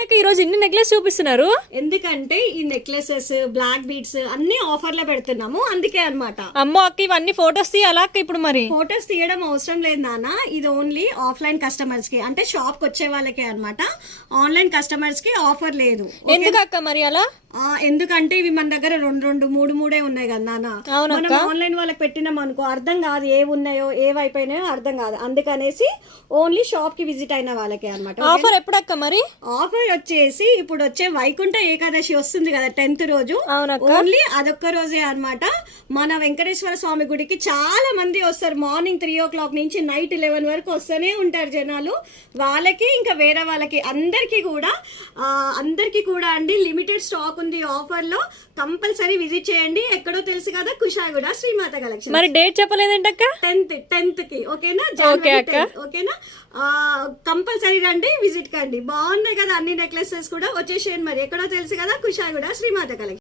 ఈ రోజు ఇన్ని నెక్లెస్ చూపిస్తున్నారు ఎందుకంటే ఈ నెక్లెసెస్ బ్లాక్ బీడ్స్ అన్ని ఆఫర్ లో పెడుతున్నాము, అందుకే అన్నమాట. అమ్మో అక్క ఇవన్నీ ఫొటోస్ తీయాలా అక్క ఇప్పుడు? మరి ఫొటోస్ తీయడం అవసరం లేదు నాన్న, ఇది ఓన్లీ ఆఫ్లైన్ కస్టమర్స్ కి, అంటే షాప్ కి వచ్చే వాళ్ళకే అన్నమాట. ఆన్లైన్ కస్టమర్స్ కి ఆఫర్ లేదు. ఎందుకు అక్క మరి అలా? ఎందుకంటే ఇవి మన దగ్గర రెండు మూడే ఉన్నాయి కదా నాన్న. మనం ఆన్లైన్ వాళ్ళకి పెట్టినాం అనుకో అర్థం కాదు, ఏవి ఉన్నాయో ఏవైపోయినాయో అర్థం కాదు. అందుకనేసి ఓన్లీ షాప్ కి విజిట్ అయిన వాళ్ళకే అన్నమాట. ఆఫర్ ఎప్పుడక్క మరి? ఆఫర్ వచ్చేసి ఇప్పుడు వచ్చే వైకుంఠ ఏకాదశి వస్తుంది కదా 10th రోజు, ఓన్లీ అదొక్క రోజే అన్నమాట. మన వెంకటేశ్వర స్వామి గుడికి చాలా మంది వస్తారు. మార్నింగ్ 3 o'clock నుంచి నైట్ 11 వరకు వస్తూనే ఉంటారు జనాలు. వాళ్ళకి ఇంకా వేరే వాళ్ళకి అందరికి కూడా అండి లిమిటెడ్ స్టాక్ ఉంది ఆఫర్ లో. కంపల్సరీ విజిట్ చేయండి. ఎక్కడో తెలుసు కదా, కుషాయిగూడ శ్రీమాత కలెక్షన్. మరి డేట్ చెప్పలేదంటక్క? 10th కి. ఓకేనా? ఓకేనా? కంపల్సరీ రండి, విజిట్ కండి. బాగున్నాయి కదా అన్ని నెక్లెసెస్ కూడా. వచ్చేసేయండి మరి. ఎక్కడో తెలుసు కదా, కుషాయిగూడ శ్రీమాత కలెక్షన్.